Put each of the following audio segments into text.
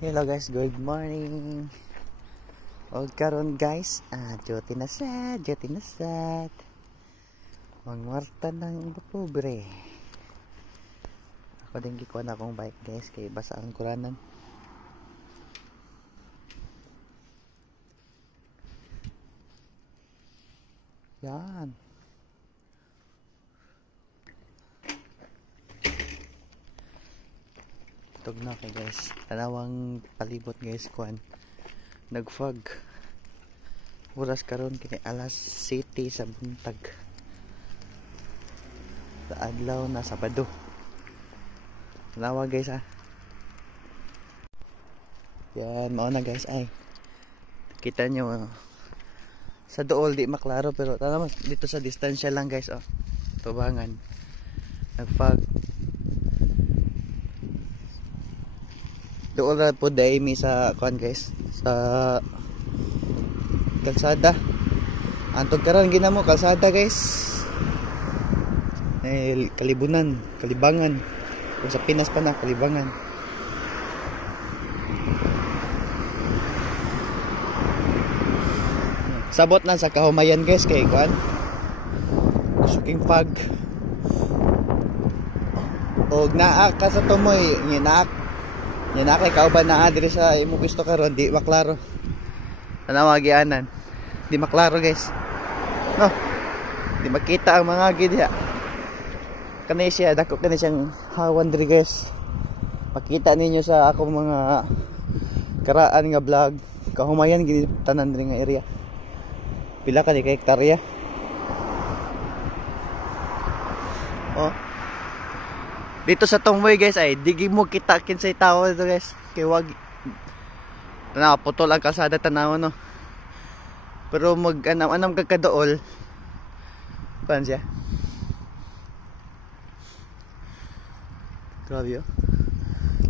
Hello guys, good morning. O karon guys, duty na sad. Mangwarta ng Oktubre. Ako din gikuha na akong bike guys, kay basa ang kuranan. Yan. Tug na kay guys. Tanawang palibot guys kuan. Nagfog. Oras karon kay alas 7 sa buntag. Sa adlaw na Sabado. Tanawa guys Yan, mao na guys ay. Kita nyo sa dool di maklaro pero tanawa dito sa distansya lang guys tubangan. Nagfog. Doon na po daimi sa kuan guys sa kalsada. Antog karon ginamo kalsada guys. Kalibangan. Kung sa Pinas pa na Kalibangan. Sabot na sa kahumayan guys kay kuan. Suking fog. Og naa ka sa tumoy, Yan na kay kauban na adre sa imo gusto karon di maklaro. Tanawa gianan. Di maklaro guys. No. Di makita ang mga gid diha. Kani siya dako kani siyang hawan diri guys. Makita ninyo sa akong mga karaan nga vlog. Kahumayan gid tanan diri nga area. Pila ka di ka hektarya. Dito sa Tongboy guys ay digi mo kita kinsay tao dito guys. Kay wag tanaw putol ang kalsada tanaw no. Pero mag-anam kagkadool. Pan siya. Grabe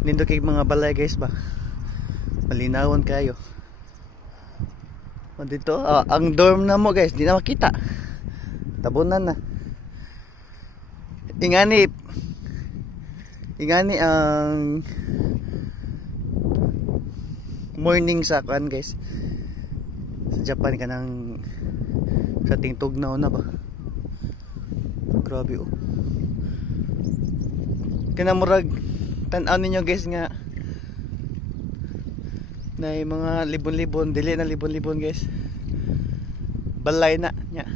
Lindo kay mga balay guys ba. Malinawon kayo. Dito ang dorm na mo guys, di na makita. Tabunan na. Ingani ang morning sa kuan guys. Sa Japan kanang sa tingtugnaw na ba. Grabe Kinamurag tan-aw ninyo guys nga na mga libon-libon, dili na libon-libon guys. Balay na nya.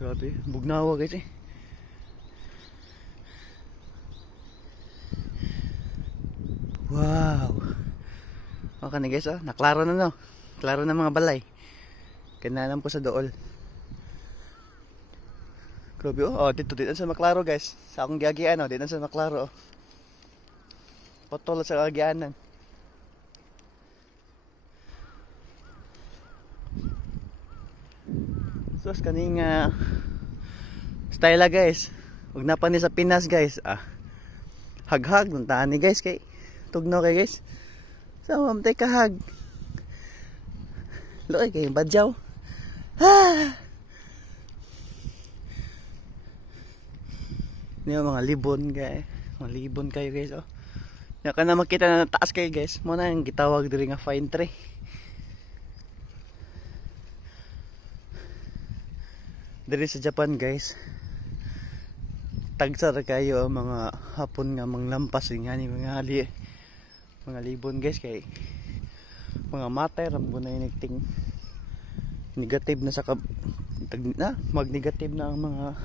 Grabe, bugnawa guys Wow. Okay na guys naklaro na no. Klaro na mga balay. Kananan po sa dool. Grabe dito sa maklaro guys. Sa akong giagian dito sa maklaro Potol sa kagianan. Sus kaning style guys. Huwag na pa ni sa Pinas guys. Haghag ng taan ni guys kay tugnaw kay guys. So mamtay kahag. Loy kay badyaw. Niyo mga libon guys. Mga libon kayo guys Nya ka na makita na taas kayo guys. Mo na yung gitawag diri nga fine tree. Diri sa Japan guys. Tagsar kayo mga hapon nga manglampas nga ni mga libon guys kay mga matay rambo na inigting negative na sa mag-negative na ang mga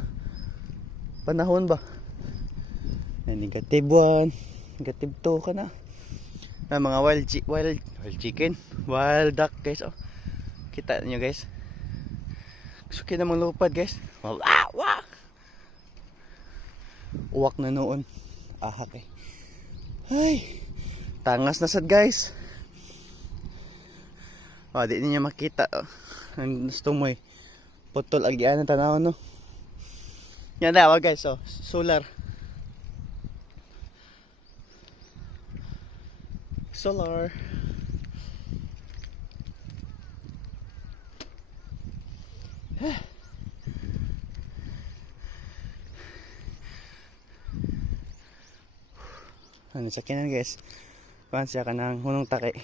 panahon ba. Negative 1, negative 2 ka na. Mga wild chicken, wild duck guys Kita niyo guys. Suki namang lupad guys. Uwak na noon. Ahak Ay. Tangas na sad guys. Di niya makita ang gusto mo Putol agian ang tanaw no. Yan daw guys solar. Ano sakyanan guys. Kuan siya kanang hunong takay.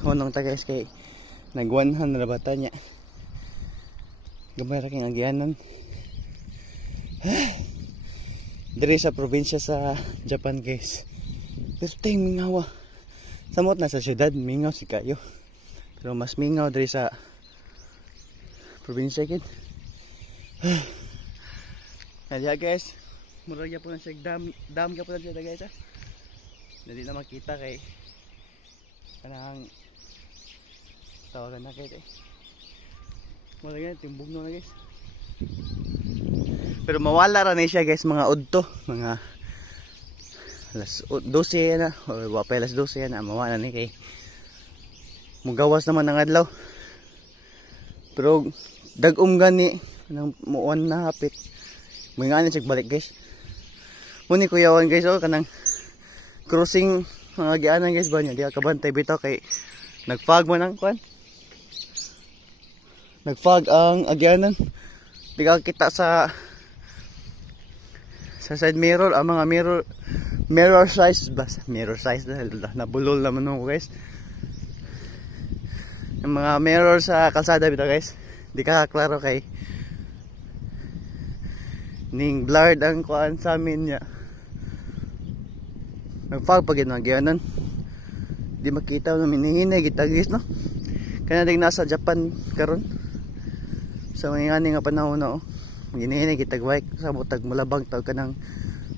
Hunong takay kay nagwanhan na bata niya. Gamay ra kay agyanan. Diri sa probinsya sa Japan guys. Pero tayong mingawa. Samot na sa syudad, mingaw si kayo. Pero mas mingaw diri sa probinsya kid. Kaya guys, mura ya po na siya dam ka po na siya guys ha. Hindi na makita kay kanang tawagan na kay. Mura yan, timbog na guys. Pero mawala ra na siya guys, mga udto, mga alas 12 na o wapay alas 12 na mawala ni kay mugawas naman ang adlaw. Pero dagom gani nang muon na hapit. Mga sig balik guys. Muni kuyawan guys oh kanang crossing mga gianan guys ba niya di ka bantay bitaw kay nagfog man ang kwan. Nagfog ang agyanan. Di ka kita sa side mirror, ang mga mirror size ba? Mirror size na nabulol naman ako guys. Yung mga mirror sa kalsada bitaw guys. Di ka klaro kay ning blurred ang kuan sa amin niya. Nagfog pag ginagyanan. Di makita no miningin kita guys no. Kaya ding nasa Japan karon. Sa mga nga panahon na oh. Ginihini kita bike sa butag mulabang tawag ka ng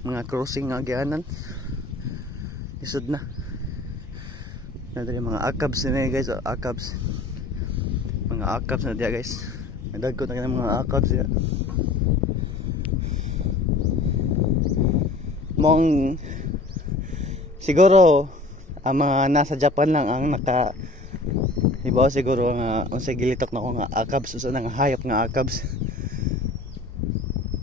mga crossing nga agyanan. Isud na. Nadali mga akabs na guys, akabs. Mga akabs na diya guys. Nagdagko na ng mga akabs ya. Mong siguro ang mga nasa Japan lang ang naka ibaw siguro nga unsay gilitok na ko nga akabs usa nang hayop nga akabs.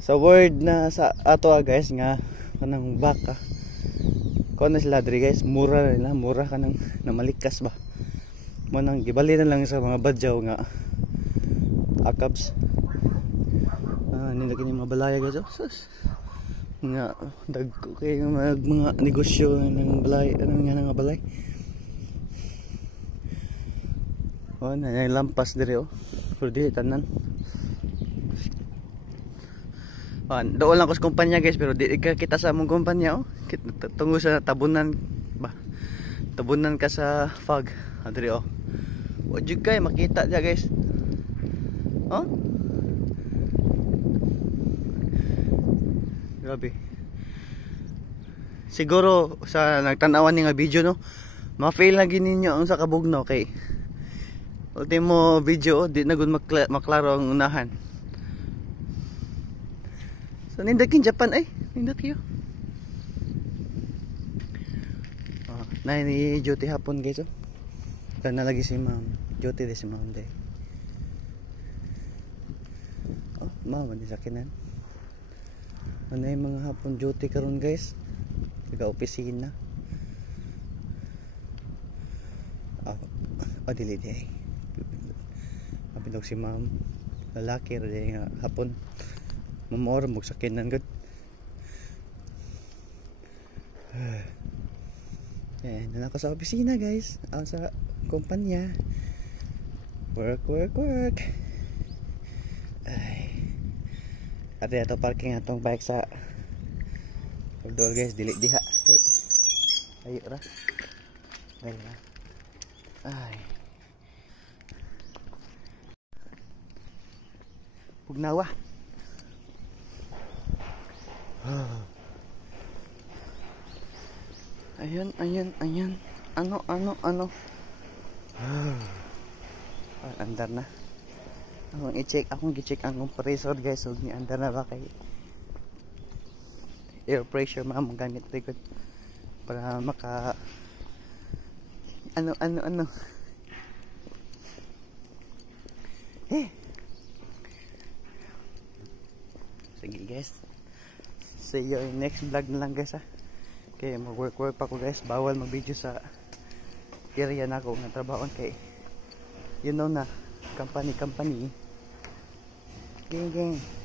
Sa word na sa ato guys nga kanang baka. Kuan na sila diri guys, mura nila, mura kanang namalikas ba. Mo nang gibali na lang sa mga badyaw nga akabs. Nila kini mga balaya guys. Sus. Nga dagko kay mga negosyo ng balay, ano nga nga balay. Oh, na lampas diri oh. Pero di tanan. Doon lang ko sa kumpanya guys, pero di kita sa among kumpanya oh. Tungo sa tabunan ba. Tabunan ka sa fog. Adri oh. Wa jud kay makita dia guys. Oh? Grabe. Siguro sa nagtan-awan ni nga video no, ma-fail na gid ninyo ang sa kabugnaw kay ultimo video oh, di na gud maklaro ang unahan. So nindak kin Japan ay, nindak yo. Na ni duty hapon guys oh. Kana lagi si ma'am. Duty di si ma'am day. Oh, ma'am di sakinan. Ano yung mga hapon duty karon guys? Taga opisina. Dili day. Mapindog si ma'am. Lalaki ra day nga hapon. Mamor mo sakinan gud. Yan ako sa opisina guys. Sa kumpanya. Work. Ay. Ate ato parking atong bike sa Dol guys, dili diha. Ayo ra. Ay. Ay. Pugnawa. Ayan. Ano. Andar na. Akong i-check ang compressor guys. Huwag ni andar na ba kay air pressure ma'am gamit record para maka ano sige guys, see you in next vlog na lang guys ha. Okay, mag-work pa ko guys. Bawal mag-video sa area na ako ng trabaho kay you know na company Gang gang.